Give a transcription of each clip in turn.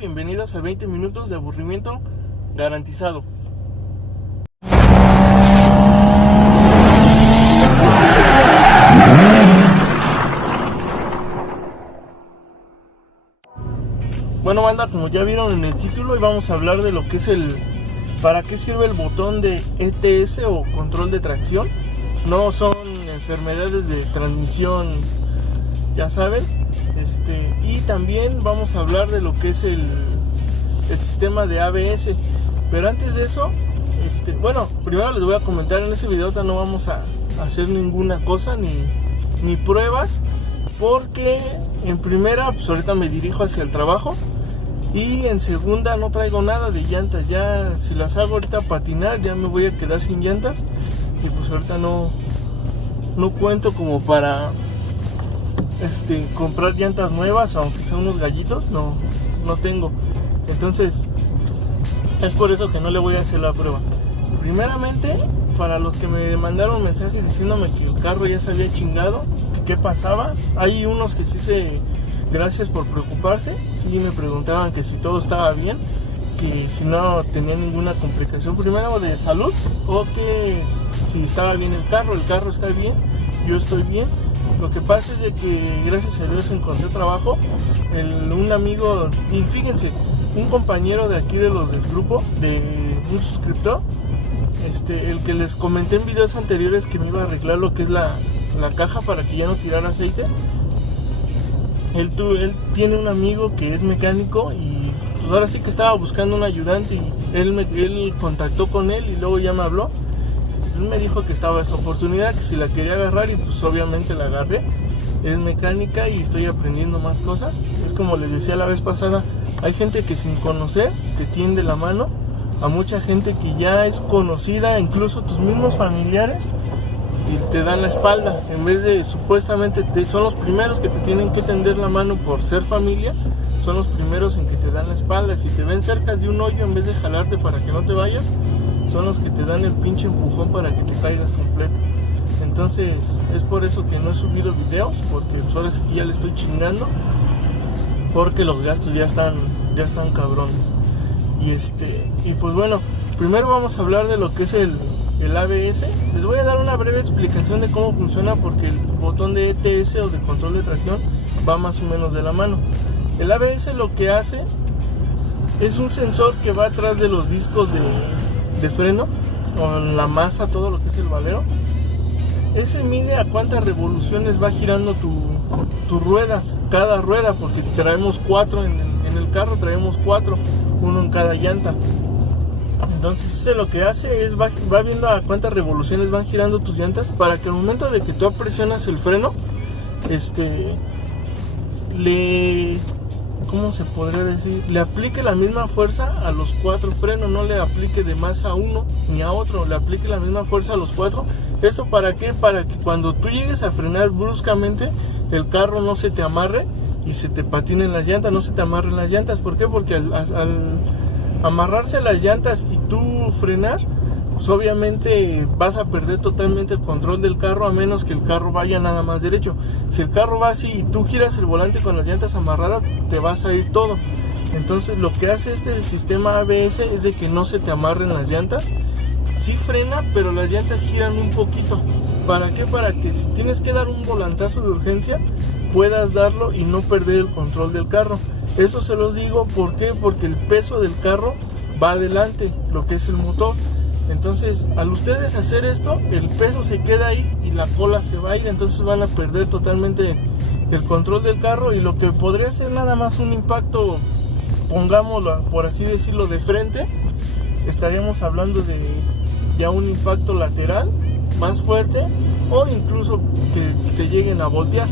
bienvenidos a 20 minutos de aburrimiento garantizado. Bueno, banda, como ya vieron en el título, hoy vamos a hablar de lo que es para qué sirve el botón de ETS o control de tracción. No son enfermedades de transmisión, ya saben. Y también vamos a hablar de lo que es el sistema de ABS. Pero antes de eso, bueno, primero les voy a comentar en este video, no vamos a hacer ninguna cosa ni pruebas, porque en primera, pues ahorita me dirijo hacia el trabajo, y en segunda no traigo nada de llantas. Ya si las hago ahorita patinar, ya me voy a quedar sin llantas, y pues ahorita no cuento como para comprar llantas nuevas, aunque sean unos gallitos, no tengo. Entonces es por eso que no le voy a hacer la prueba. Primeramente, para los que me mandaron mensajes diciéndome que el carro ya se había chingado, qué pasaba, hay unos que sí gracias por preocuparse, sí me preguntaban que si todo estaba bien, que si no tenía ninguna complicación primero de salud, o que si estaba bien el carro está bien, yo estoy bien. Lo que pasa es de que gracias a Dios encontré trabajo. Un amigo, y fíjense, un compañero de aquí de los del grupo, de un suscriptor, el que les comenté en videos anteriores que me iba a arreglar lo que es la caja para que ya no tirara aceite. Él tiene un amigo que es mecánico y pues ahora sí que estaba buscando un ayudante, y él contactó con él y luego ya me habló. Él me dijo que estaba esa oportunidad, que si la quería agarrar, y pues obviamente la agarré. Es mecánica y estoy aprendiendo más cosas. Es como les decía la vez pasada, hay gente que sin conocer te tiende la mano, a mucha gente que ya es conocida, incluso tus mismos familiares, y te dan la espalda. En vez de, supuestamente son los primeros que te tienen que tender la mano por ser familia, son los primeros en que te dan la espalda. Si te ven cerca de un hoyo, en vez de jalarte para que no te vayas, son los que te dan el pinche empujón para que te caigas completo. Entonces es por eso que no he subido videos, porque pues ahora sí que ya le estoy chingando, porque los gastos ya están cabrones. Y pues bueno, primero vamos a hablar de lo que es el ABS. Les voy a dar una breve explicación de cómo funciona, porque el botón de ETS o de control de tracción va más o menos de la mano. El ABS lo que hace es un sensor que va atrás de los discos de freno, con la masa, todo lo que es el valero. Ese mide a cuántas revoluciones va girando tus ruedas, cada rueda, porque traemos 4 en el carro, traemos 4, uno en cada llanta. Entonces ese lo que hace es va viendo a cuántas revoluciones van girando tus llantas, para que al momento de que tú presionas el freno, ¿cómo se podría decir? Le aplique la misma fuerza a los 4 frenos, no le aplique de más a uno ni a otro, le aplique la misma fuerza a los 4. ¿Esto para qué? Para que cuando tú llegues a frenar bruscamente, el carro no se te amarre y se te patinen las llantas, no se te amarren las llantas. ¿Por qué? Porque al amarrarse las llantas y tú frenar, pues obviamente vas a perder totalmente el control del carro, a menos que el carro vaya nada más derecho. Si el carro va así y tú giras el volante con las llantas amarradas, te vas a ir todo. Entonces lo que hace este sistema ABS es de que no se te amarren las llantas. Sí frena, pero las llantas giran un poquito. ¿Para qué? Para que si tienes que dar un volantazo de urgencia, puedas darlo y no perder el control del carro. Esto se los digo, ¿por qué? Porque el peso del carro va adelante, lo que es el motor. Entonces, al ustedes hacer esto, el peso se queda ahí y la cola se va a ir, entonces van a perder totalmente el control del carro, y lo que podría ser nada más un impacto, pongámoslo por así decirlo, de frente, estaríamos hablando de ya un impacto lateral más fuerte, o incluso que se lleguen a voltear.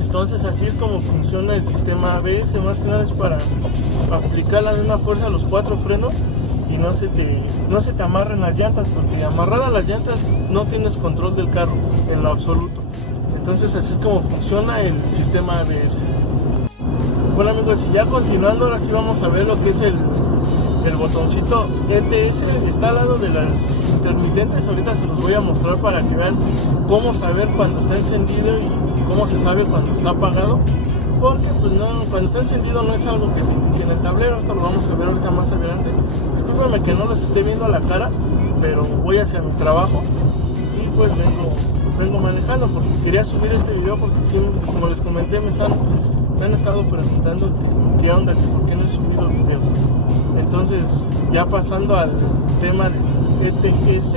Entonces así es como funciona el sistema ABS. Más que nada es para aplicar la misma fuerza a los 4 frenos y no se te amarren las llantas, porque amarradas las llantas no tienes control del carro en lo absoluto. Entonces así es como funciona el sistema ABS. Bueno amigos, y ya continuando, ahora sí vamos a ver lo que es el botoncito ETS. Está al lado de las intermitentes, ahorita se los voy a mostrar para que vean cómo saber cuando está encendido y cómo se sabe cuando está apagado. porque pues no, cuando está encendido no es algo que en el tablero. Esto lo vamos a ver ahorita más adelante. Discúlpame que no los esté viendo a la cara, pero voy hacia mi trabajo y pues vengo manejando porque quería subir este video porque sí, como les comenté, me han estado preguntando qué onda, que por qué no he subido videos. Entonces, ya pasando al tema del ETS,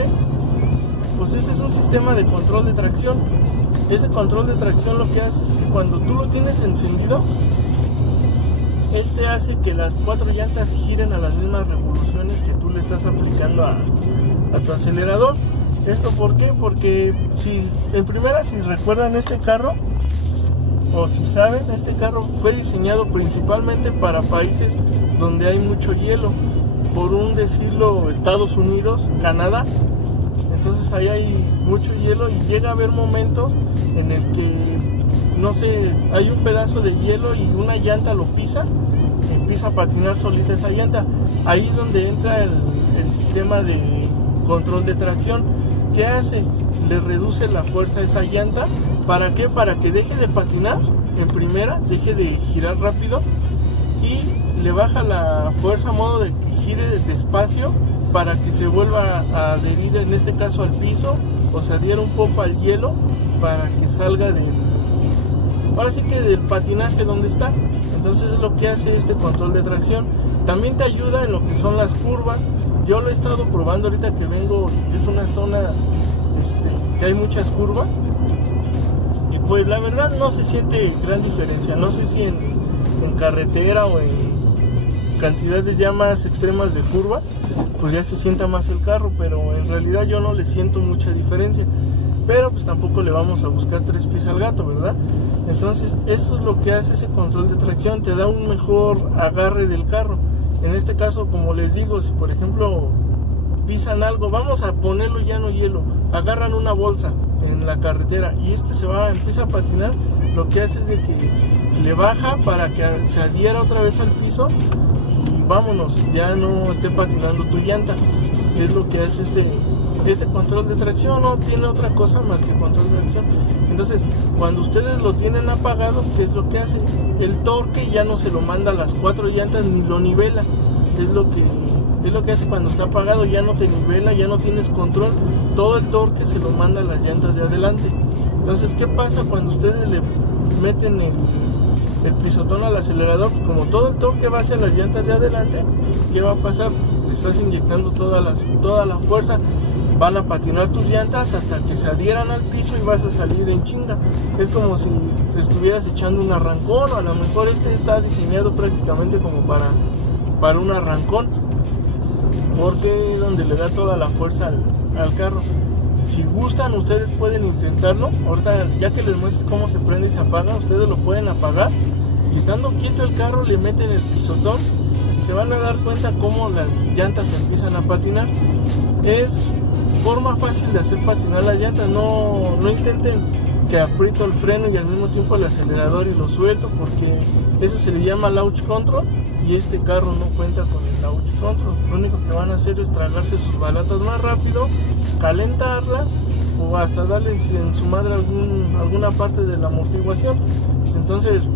pues este es un sistema de control de tracción. Ese control de tracción lo que hace es que cuando tú lo tienes encendido, este hace que las 4 llantas giren a las mismas revoluciones que tú le estás aplicando a tu acelerador. ¿Esto por qué? Porque si recuerdan este carro, o si saben, este carro fue diseñado principalmente para países donde hay mucho hielo, por un decirlo, Estados Unidos, Canadá. Entonces ahí hay mucho hielo y llega a haber momentos en el que, no sé, hay un pedazo de hielo y una llanta lo pisa, empieza a patinar solita esa llanta. Ahí es donde entra el sistema de control de tracción. ¿Qué hace? Le reduce la fuerza a esa llanta. ¿Para qué? Para que deje de patinar en primera, deje de girar rápido y le baja la fuerza a modo de que gire despacio para que se vuelva a adherir, en este caso al piso, o se adhiera un poco al hielo para que salga ahora sí que del patinaje donde está. Entonces es lo que hace este control de tracción. También te ayuda en lo que son las curvas. Yo lo he estado probando ahorita que vengo, es una zona que hay muchas curvas y pues la verdad no se siente gran diferencia. No sé si en carretera o en cantidades ya más extremas de curvas pues ya se sienta más el carro, pero en realidad yo no le siento mucha diferencia, pero pues tampoco le vamos a buscar 3 pies al gato, ¿verdad? Entonces esto es lo que hace ese control de tracción, te da un mejor agarre del carro. En este caso, como les digo, si por ejemplo pisan algo, vamos a ponerlo ya no hielo, agarran una bolsa en la carretera y empieza a patinar, lo que hace es de que le baja para que se adhiera otra vez al piso y vámonos, ya no esté patinando tu llanta. Es lo que hace este control de tracción, no tiene otra cosa más que control de tracción. Entonces, cuando ustedes lo tienen apagado, ¿qué es lo que hace? El torque ya no se lo manda a las 4 llantas ni lo nivela. Es lo que hace cuando está apagado, ya no te nivela, ya no tienes control, todo el torque se lo manda a las llantas de adelante. Entonces, ¿qué pasa cuando ustedes le meten el pisotón al acelerador? Como todo el torque va hacia las llantas de adelante, ¿qué va a pasar? Le estás inyectando toda la fuerza, van a patinar tus llantas hasta que se adhieran al piso y vas a salir en chinga. Es como si te estuvieras echando un arrancón, o a lo mejor está diseñado prácticamente como para un arrancón, porque es donde le da toda la fuerza al carro. Si gustan, ustedes pueden intentarlo. Ahorita, ya que les muestre cómo se prende y se apaga, ustedes lo pueden apagar y estando quieto el carro le meten el pisotón y se van a dar cuenta cómo las llantas empiezan a patinar. Es forma fácil de hacer patinar las llantas. No intenten que aprieto el freno y al mismo tiempo el acelerador y lo suelto, porque eso se le llama launch control y este carro no cuenta con el launch control. Lo único que van a hacer es tragarse sus balatas más rápido, calentarlas o hasta darle en su madre alguna parte de la amortiguación. Entonces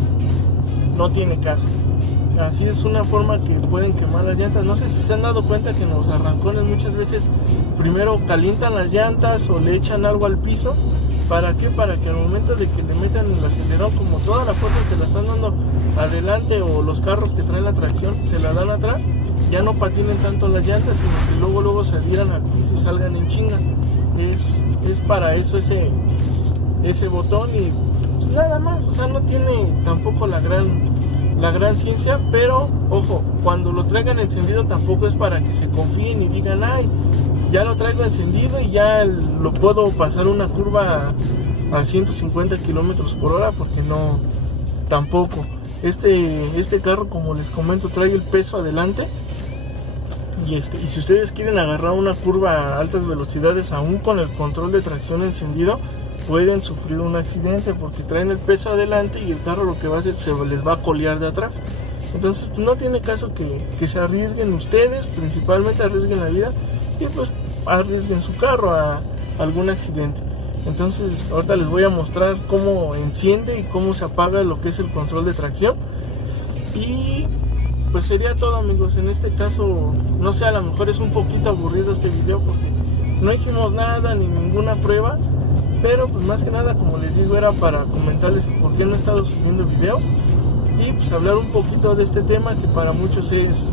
no tiene caso. Así es una forma que pueden quemar las llantas. No sé si se han dado cuenta que en los arrancones muchas veces primero calientan las llantas o le echan algo al piso. ¿Para qué? Para que al momento de que le metan el acelerón, como toda la fuerza se la están dando adelante, o los carros que traen la tracción se la dan atrás, ya no patinen tanto las llantas, sino que luego se adhieran al piso y salgan en chinga. Es para eso ese botón y pues nada más. O sea, no tiene tampoco la gran ciencia, pero ojo, cuando lo traigan encendido tampoco es para que se confíen y digan, ay, ya lo traigo encendido y ya lo puedo pasar una curva a 150 kilómetros por hora, porque no, tampoco. Este carro, como les comento, trae el peso adelante y si ustedes quieren agarrar una curva a altas velocidades aún con el control de tracción encendido, pueden sufrir un accidente porque traen el peso adelante y el carro lo que va a hacer, se les va a colear de atrás. Entonces no tiene caso que se arriesguen ustedes, principalmente arriesguen la vida y pues arriesguen su carro a algún accidente. Entonces ahorita les voy a mostrar cómo enciende y cómo se apaga lo que es el control de tracción. Y pues sería todo, amigos. En este caso, no sé, a lo mejor es un poquito aburrido este video porque no hicimos nada ni ninguna prueba, pero pues más que nada, como les digo, era para comentarles por qué no he estado subiendo videos y pues hablar un poquito de este tema que para muchos es,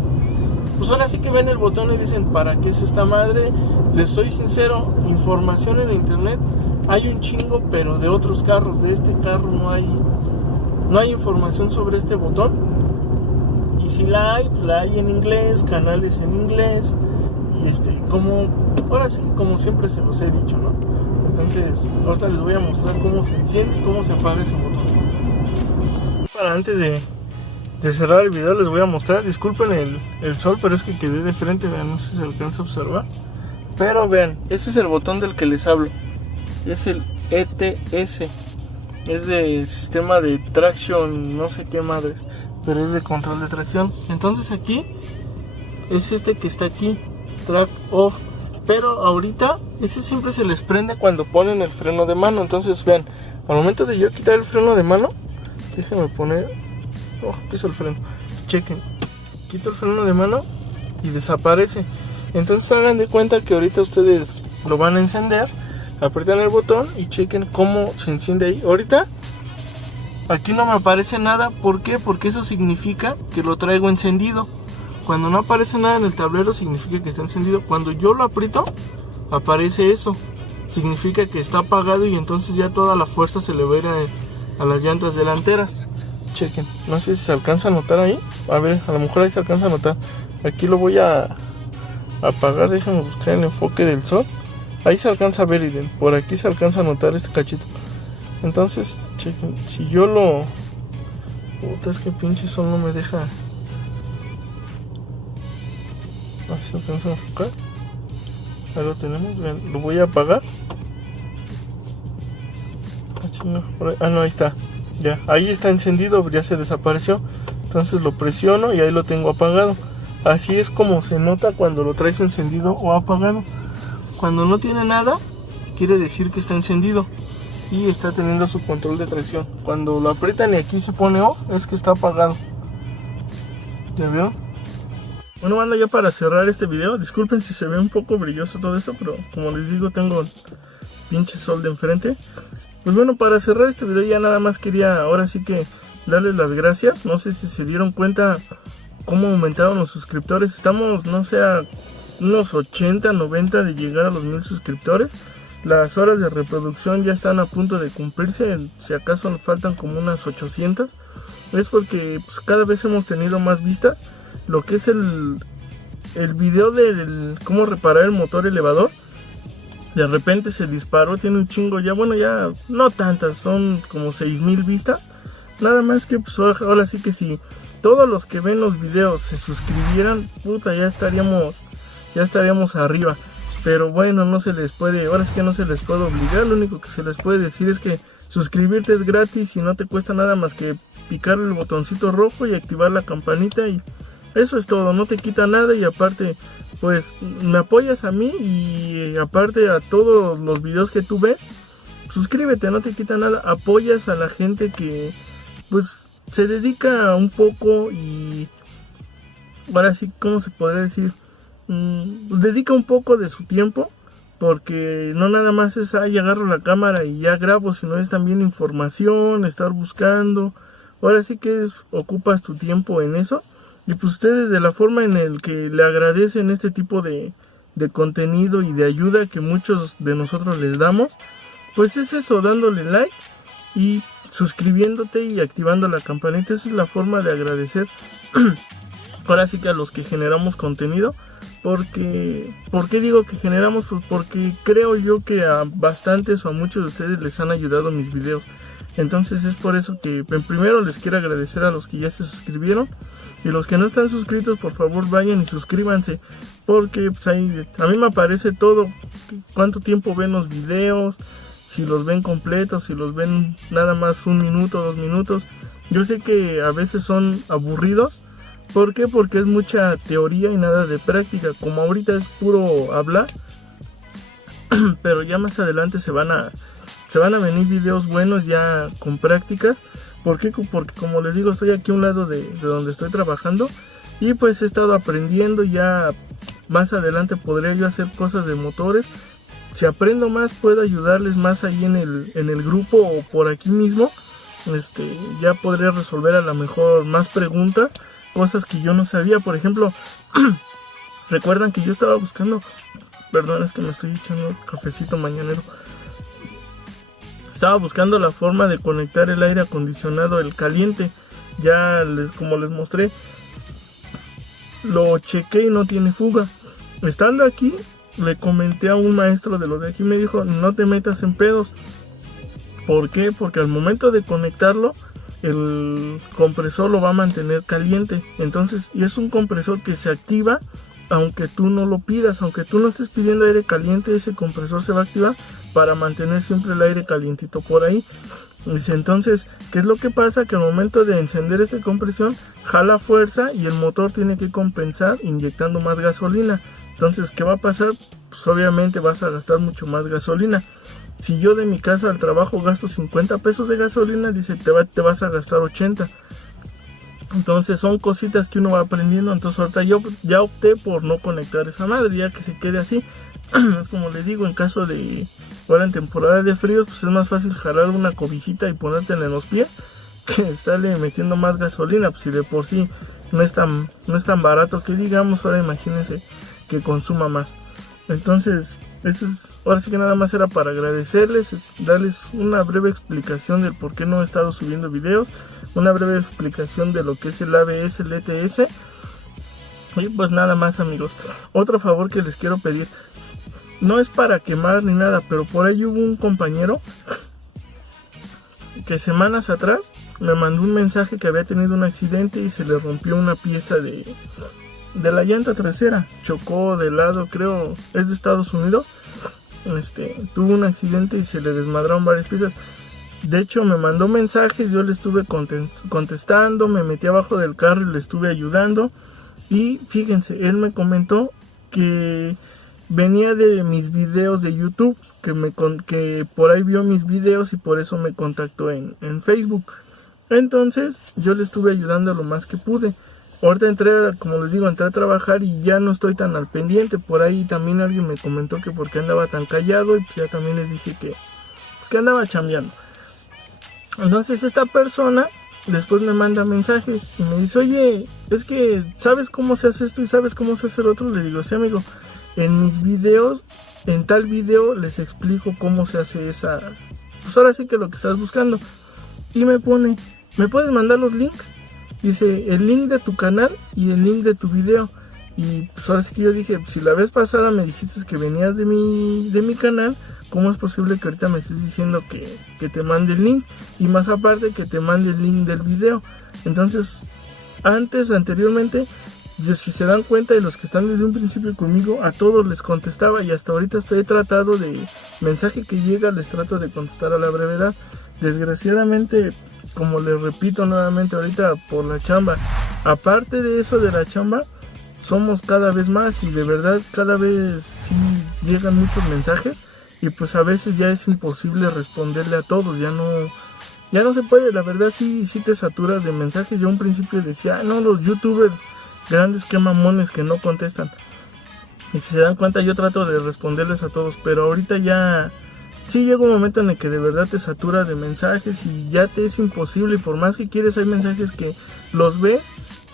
pues ahora sí que ven el botón y dicen, ¿para qué es esta madre? Les soy sincero, información en internet hay un chingo, pero de otros carros. De este carro no hay información sobre este botón. Y si la hay en inglés, canales en inglés. Y como ahora sí, como siempre se los he dicho, ¿no? Entonces ahorita les voy a mostrar cómo se enciende y cómo se apaga ese botón. Para antes de cerrar el video les voy a mostrar, disculpen el sol, pero es que quedé de frente, vean, no sé si se alcanza a observar. Pero vean, este es el botón del que les hablo. Es el ETS. Es de sistema de traction, no sé qué madres, pero es de control de tracción. Entonces aquí es este que está aquí, track off. Pero ahorita ese siempre se les prende cuando ponen el freno de mano. Entonces vean, al momento de yo quitar el freno de mano, déjenme poner, piso el freno, chequen, quito el freno de mano y desaparece. Entonces hagan de cuenta que ahorita ustedes lo van a encender, aprietan el botón y chequen cómo se enciende ahí. Ahorita aquí no me aparece nada. ¿Por qué? Porque eso significa que lo traigo encendido. Cuando no aparece nada en el tablero significa que está encendido. Cuando yo lo aprieto aparece eso, significa que está apagado, y entonces ya toda la fuerza se le va a ir a las llantas delanteras. Chequen, no sé si se alcanza a notar ahí. A ver, a lo mejor ahí se alcanza a notar. Aquí lo voy a apagar, déjenme buscar el enfoque del sol. Ahí se alcanza a ver, Irene, por aquí se alcanza a notar este cachito. Entonces, chequen, si yo lo... Puta, es que pinche sol no me deja. Ahí se alcanza a enfocar. Ahí lo tenemos, vean, lo voy a apagar. No, ahí está. Ya, ahí está encendido, ya se desapareció. Entonces lo presiono y ahí lo tengo apagado. Así es como se nota cuando lo traes encendido o apagado. Cuando no tiene nada, quiere decir que está encendido y está teniendo su control de tracción. Cuando lo aprietan y aquí se pone off, es que está apagado. ¿Ya veo? Bueno, banda, ya para cerrar este video, disculpen si se ve un poco brilloso todo esto, pero como les digo, tengo pinche sol de enfrente. Pues bueno, para cerrar este video ya nada más quería ahora sí que darles las gracias. No sé si se dieron cuenta cómo aumentaron los suscriptores. Estamos, no sé, a unos 80, 90 de llegar a los 1000 suscriptores. Las horas de reproducción ya están a punto de cumplirse. Si acaso nos faltan como unas 800. Es porque pues, cada vez hemos tenido más vistas. Lo que es el video del cómo reparar el motor elevador, de repente se disparó, tiene un chingo ya, bueno, ya no tantas, son como 6000 vistas. Nada más que pues ahora sí que si todos los que ven los videos se suscribieran, puta, ya estaríamos arriba. Pero bueno, no se les puede, ahora sí que no se les puede obligar. Lo único que se les puede decir es que suscribirte es gratis y no te cuesta nada más que picar el botoncito rojo y activar la campanita, y eso es todo, no te quita nada. Y aparte, pues me apoyas a mí y aparte a todos los videos que tú ves. Suscríbete, no te quita nada, apoyas a la gente que pues se dedica un poco y ahora sí, ¿cómo se podría decir? Dedica un poco de su tiempo, porque no nada más es ahí agarro la cámara y ya grabo, sino es también información, estar buscando. Ahora sí que ocupas tu tiempo en eso. Y pues ustedes, de la forma en el que le agradecen este tipo de contenido y de ayuda que muchos de nosotros les damos, pues es eso, dándole like y suscribiéndote y activando la campanita. Esa es la forma de agradecer ahora sí que a los que generamos contenido. Porque, ¿por qué digo que generamos? Pues porque creo yo que a bastantes o a muchos de ustedes les han ayudado mis videos. Entonces es por eso que en primero les quiero agradecer a los que ya se suscribieron. Y los que no están suscritos, por favor vayan y suscríbanse. Porque pues, ahí, a mí me aparece todo, cuánto tiempo ven los videos, si los ven completos, si los ven nada más 1 minuto, 2 minutos. Yo sé que a veces son aburridos. ¿Por qué? Porque es mucha teoría y nada de práctica. Como ahorita es puro hablar, pero ya más adelante se van a se van a venir videos buenos ya con prácticas. ¿Por qué? Porque como les digo, estoy aquí a un lado de donde estoy trabajando y pues he estado aprendiendo. Ya más adelante podría yo hacer cosas de motores. Si aprendo más, puedo ayudarles más ahí en el grupo o por aquí mismo. Ya podría resolver a lo mejor más preguntas, cosas que yo no sabía. Por ejemplo, recuerdan que yo estaba buscando, perdón, es que me estoy echando cafecito mañanero. Estaba buscando la forma de conectar el aire acondicionado, el caliente. Ya como les mostré, lo chequé y no tiene fuga. Estando aquí, le comenté a un maestro de los de aquí, me dijo, no te metas en pedos. ¿Por qué? Porque al momento de conectarlo, el compresor lo va a mantener caliente. Entonces, y es un compresor que se activa aunque tú no lo pidas, aunque tú no estés pidiendo aire caliente, ese compresor se va a activar para mantener siempre el aire calientito por ahí. Dice, entonces, ¿qué es lo que pasa? Que al momento de encender esta compresión, jala fuerza y el motor tiene que compensar inyectando más gasolina. Entonces, ¿qué va a pasar? Pues obviamente vas a gastar mucho más gasolina. Si yo de mi casa al trabajo gasto 50 pesos de gasolina, dice, te vas a gastar 80. Entonces son cositas que uno va aprendiendo. Entonces ahorita yo ya opté por no conectar esa madre, ya que se quede así. Es como le digo, en caso de ahora en temporada de frío, pues es más fácil jalar una cobijita y ponértela en los pies que estarle metiendo más gasolina. Pues si de por sí no es tan barato que digamos, ahora imagínense que consuma más. Entonces eso es, ahora sí que nada más era para agradecerles, darles una breve explicación del por qué no he estado subiendo videos, una breve explicación de lo que es el ABS, el ETS. Y pues nada más, amigos, otro favor que les quiero pedir, no es para quemar ni nada, pero por ahí hubo un compañero que semanas atrás me mandó un mensaje que había tenido un accidente y se le rompió una pieza de la llanta trasera, chocó de lado, creo es de Estados Unidos. Tuvo un accidente y se le desmadraron varias piezas. De hecho me mandó mensajes, yo le estuve contestando, me metí abajo del carro y le estuve ayudando. Y fíjense, él me comentó que venía de mis videos de YouTube, que por ahí vio mis videos y por eso me contactó en Facebook. Entonces yo le estuve ayudando lo más que pude. Ahorita entré, como les digo, entré a trabajar y ya no estoy tan al pendiente. Por ahí también alguien me comentó que por qué andaba tan callado, y pues ya también les dije que andaba chambeando. Entonces esta persona después me manda mensajes y me dice, oye, es que ¿sabes cómo se hace esto y sabes cómo se hace el otro? Le digo, sí, amigo, en mis videos, en tal video les explico cómo se hace esa, pues ahora sí que lo que estás buscando. Y me pone, ¿me puedes mandar los links? Dice, el link de tu canal y el link de tu video. Y pues ahora sí que yo dije, si la vez pasada me dijiste que venías de mi canal, ¿cómo es posible que ahorita me estés diciendo que te mande el link? Y más aparte que te mande el link del video. Entonces, anteriormente, yo, si se dan cuenta de los que están desde un principio conmigo, a todos les contestaba y hasta ahorita estoy tratado de mensaje que llega, les trato de contestar a la brevedad. Desgraciadamente, como les repito nuevamente ahorita, por la chamba, aparte de eso de la chamba, somos cada vez más y de verdad cada vez sí llegan muchos mensajes y pues a veces ya es imposible responderle a todos, ya no se puede, la verdad sí te saturas de mensajes. Yo a un principio decía, no, los youtubers grandes que mamones que no contestan, y si se dan cuenta yo trato de responderles a todos, pero ahorita ya sí llega un momento en el que de verdad te saturas de mensajes y ya te es imposible, y por más que quieres hay mensajes que los ves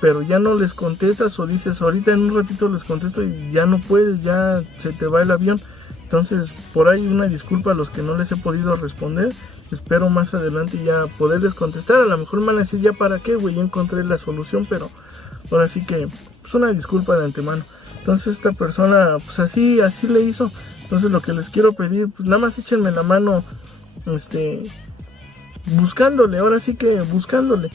pero ya no les contestas, o dices ahorita en un ratito les contesto y ya no puedes, ya se te va el avión. Entonces por ahí una disculpa a los que no les he podido responder, espero más adelante ya poderles contestar. A lo mejor me van a decir, ya para qué güey, ya encontré la solución, pero ahora sí que pues una disculpa de antemano. Entonces esta persona pues así le hizo. Entonces lo que les quiero pedir, pues nada más échenme la mano, buscándole, ahora sí que buscándole.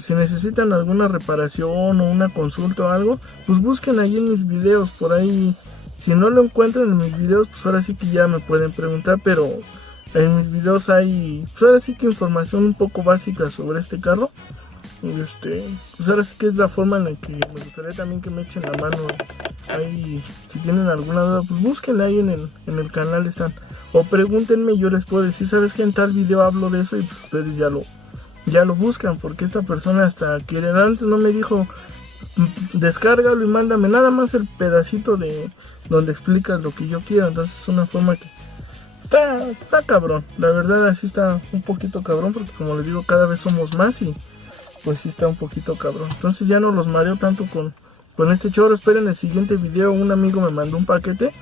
Si necesitan alguna reparación o una consulta o algo, pues busquen ahí en mis videos, por ahí. Si no lo encuentran en mis videos, pues ahora sí que ya me pueden preguntar, pero en mis videos hay, pues ahora sí que información un poco básica sobre este carro. Pues ahora sí que es la forma en la que me gustaría también que me echen la mano. Ahí, si tienen alguna duda, pues búsquenla ahí en el canal están. O pregúntenme, yo les puedo decir, ¿sabes qué? En tal video hablo de eso y pues ustedes ya lo buscan, porque esta persona hasta que antes no me dijo, descárgalo y mándame nada más el pedacito de donde explicas lo que yo quiero. Entonces es una forma que está cabrón, la verdad así está un poquito cabrón, porque como les digo, cada vez somos más y pues sí está un poquito cabrón. Entonces ya no los mareo tanto con este chorro. Esperen el siguiente video, un amigo me mandó un paquete,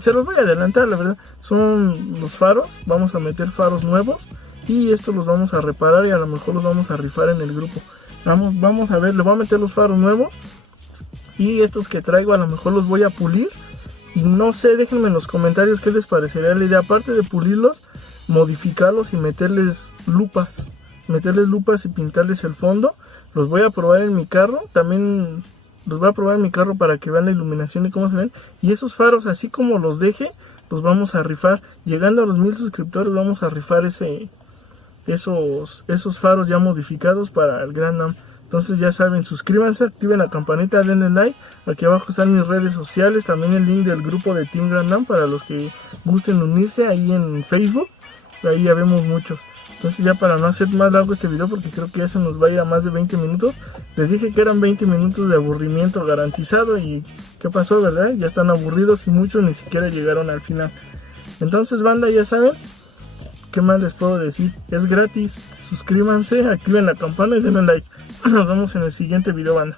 se los voy a adelantar, la verdad, son los faros, vamos a meter faros nuevos y estos los vamos a reparar y a lo mejor los vamos a rifar en el grupo. Vamos a ver, le voy a meter los faros nuevos y estos que traigo a lo mejor los voy a pulir. Y no sé, déjenme en los comentarios qué les parecería la idea, aparte de pulirlos, modificarlos y meterles lupas y pintarles el fondo. Los voy a probar en mi carro, también los voy a probar en mi carro para que vean la iluminación y cómo se ven. Y esos faros, así como los deje, los vamos a rifar. Llegando a los 1000 suscriptores vamos a rifar esos faros ya modificados para el Gran NAM. Entonces ya saben, suscríbanse, activen la campanita, denle like. Aquí abajo están mis redes sociales, también el link del grupo de Team Gran NAM para los que gusten unirse ahí en Facebook. Ahí ya vemos muchos. Entonces ya para no hacer más largo este video, porque creo que ya se nos va a ir a más de 20 minutos. Les dije que eran 20 minutos de aburrimiento garantizado y ¿qué pasó, verdad? Ya están aburridos y muchos ni siquiera llegaron al final. Entonces, banda, ya saben, ¿qué más les puedo decir? Es gratis, suscríbanse, activen la campana y denle like. Nos vemos en el siguiente video, banda.